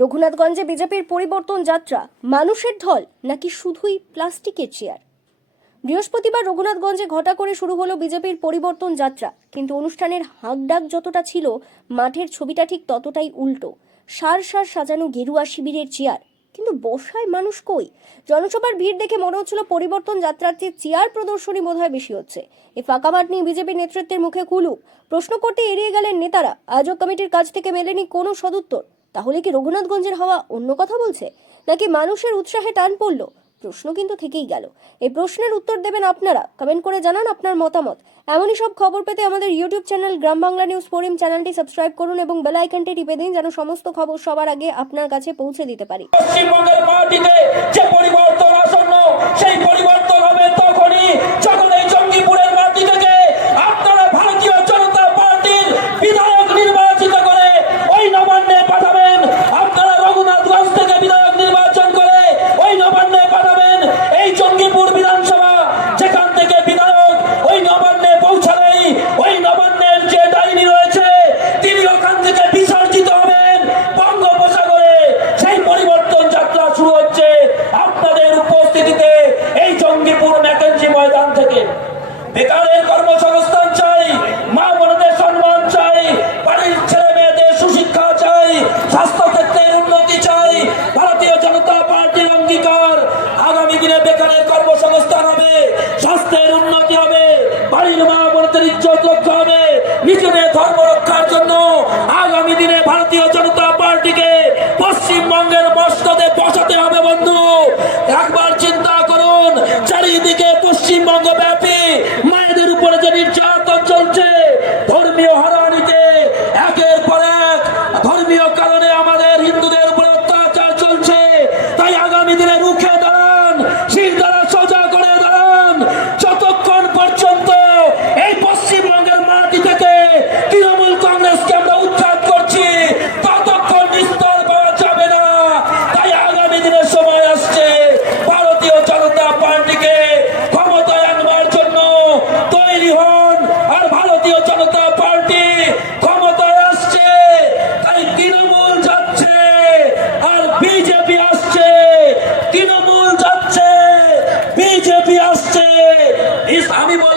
রঘুনাথগঞ্জে বিজেপির পরিবর্তন যাত্রা মানুষের ঢল নাকি শুধুই প্লাস্টিকের চেয়ার? বৃহস্পতিবার রঘুনাথগঞ্জে ঘটা করে শুরু হলো বিজেপির পরিবর্তন যাত্রা, কিন্তু অনুষ্ঠানের হাঁকডাক যতটা ছিল মাঠের ছবিটা ঠিক ততটাই উল্টো। সার সার সাজানো গেরুয়া শিবিরের চেয়ার, কিন্তু বসায় মানুষ কই? জনসভার ভিড় দেখে মনে হচ্ছিল পরিবর্তন যাত্রার চেয়ে চেয়ার প্রদর্শনী বোধহয় বেশি হচ্ছে। এই ফাঁকা মাঠ নিয়ে বিজেপি নেতৃত্বের মুখে কুলুপ। প্রশ্ন করতে এড়িয়ে গেলেন নেতারা। আয়োজক কমিটির কাছ থেকে মেলেনি কোনো সদুত্তর। তাহলে কি রঘুনাথগঞ্জের হাওয়া অন্য কথা বলছে, নাকি মানুষের উৎসাহে টান পড়ল? প্রশ্ন কিন্তু থেকেই গেল। এই প্রশ্নের উত্তর দেবেন আপনারা। কমেন্ট করে জানান আপনার মতামত। এমনই সব খবর পেতে আমাদের ইউটিউব চ্যানেল গ্রাম বাংলা নিউজ ফোরাম চ্যানেলটি সাবস্ক্রাইব করুন এবং বেল আইকনটি টিপে দিন, যেন সমস্ত খবর সবার আগে আপনার কাছে পৌঁছে দিতে পারি। পশ্চিমবঙ্গের মাটিতে যে পরিবর্তন আসন্ন, সেই পরিবর্তন হবে তখনই যখন এই জঙ্গিপুরের মাটি থেকে আপনারা ভারতীয় জনতা পার্টির বিধায়ক নির্বাচিত করে ওই নবান্নে পাঠাবেন। আপনারা রঘুনাথগঞ্জ থেকে বিধায়ক নির্বাচন করে ওই নবান্নে পাঠাবেন। এই জঙ্গিপুর বিধানসভা যেখান থেকে বিধায়ক ওই নবান্নে পৌঁছালেই ওই নবান্নের যে ডাইনি রয়েছে তিনি ওখান থেকে বিসর্জিত হবেন বঙ্গোপসাগরে। সেই পরিবর্তন যাত্রা শুরু হচ্ছে আপনাদের উপস্থিতিতে এই জঙ্গিপুর ম্যাকেঞ্জি ময়দান থেকে। বেকারের কর্মসংস্থান চাই, মা বোনদের সম্মান চাই, বাড়ির ছেলে মেয়েদের সুশিক্ষা চাই, স্বাস্থ্য ক্ষেত্রের উন্নতি চাই। ভারতীয় জনতা পার্টির অঙ্গীকার, আগামী দিনে বেকারের কর্মসংস্থান হবে, স্বাস্থ্যের উন্নতি হবে, বাড়ির মা বোনদের ইজ্জত রক্ষা হবে। নিজেদের ধর্ম রক্ষার জন্য আগামী দিনে ভারতীয় জনতা পার্টিকে পশ্চিমবঙ্গের মস্তদে বসাতে হবে। বন্ধু, একবার চিন্তা করুন, চারিদিকে পশ্চিমবঙ্গ ব্যাপী মায়েদের উপরে যে নির্যাতন চলছে, ধর্মীয় হারানিতে একের পর এক ধর্মীয় কারণে আমাদের হিন্দুদের উপরে অত্যাচার চলছে। তাই আগামী দিনে রুখে দাঁড়ান, শির দ্বারা সোজা করে দাঁড়ান। যতক্ষণ পর্যন্ত এই পশ্চিমবঙ্গের মাটি থেকে তৃণমূল কংগ্রেসকে আমরা উৎখাত করছি, ততক্ষণ নিস্তার পাওয়া যাবে না। তাই আগামী দিনের সময় আসছে ভারতীয় জনতা পার্টিকে ক্ষমতায় আনবার জন্য তৈরি হন। আর ভারতীয় জনতা পার্টি ক্ষমতায় আসছে, তাই তৃণমূল যাচ্ছে আর বিজেপি আসছে। তৃণমূল যাচ্ছে, বিজেপি আসছে। আমি বল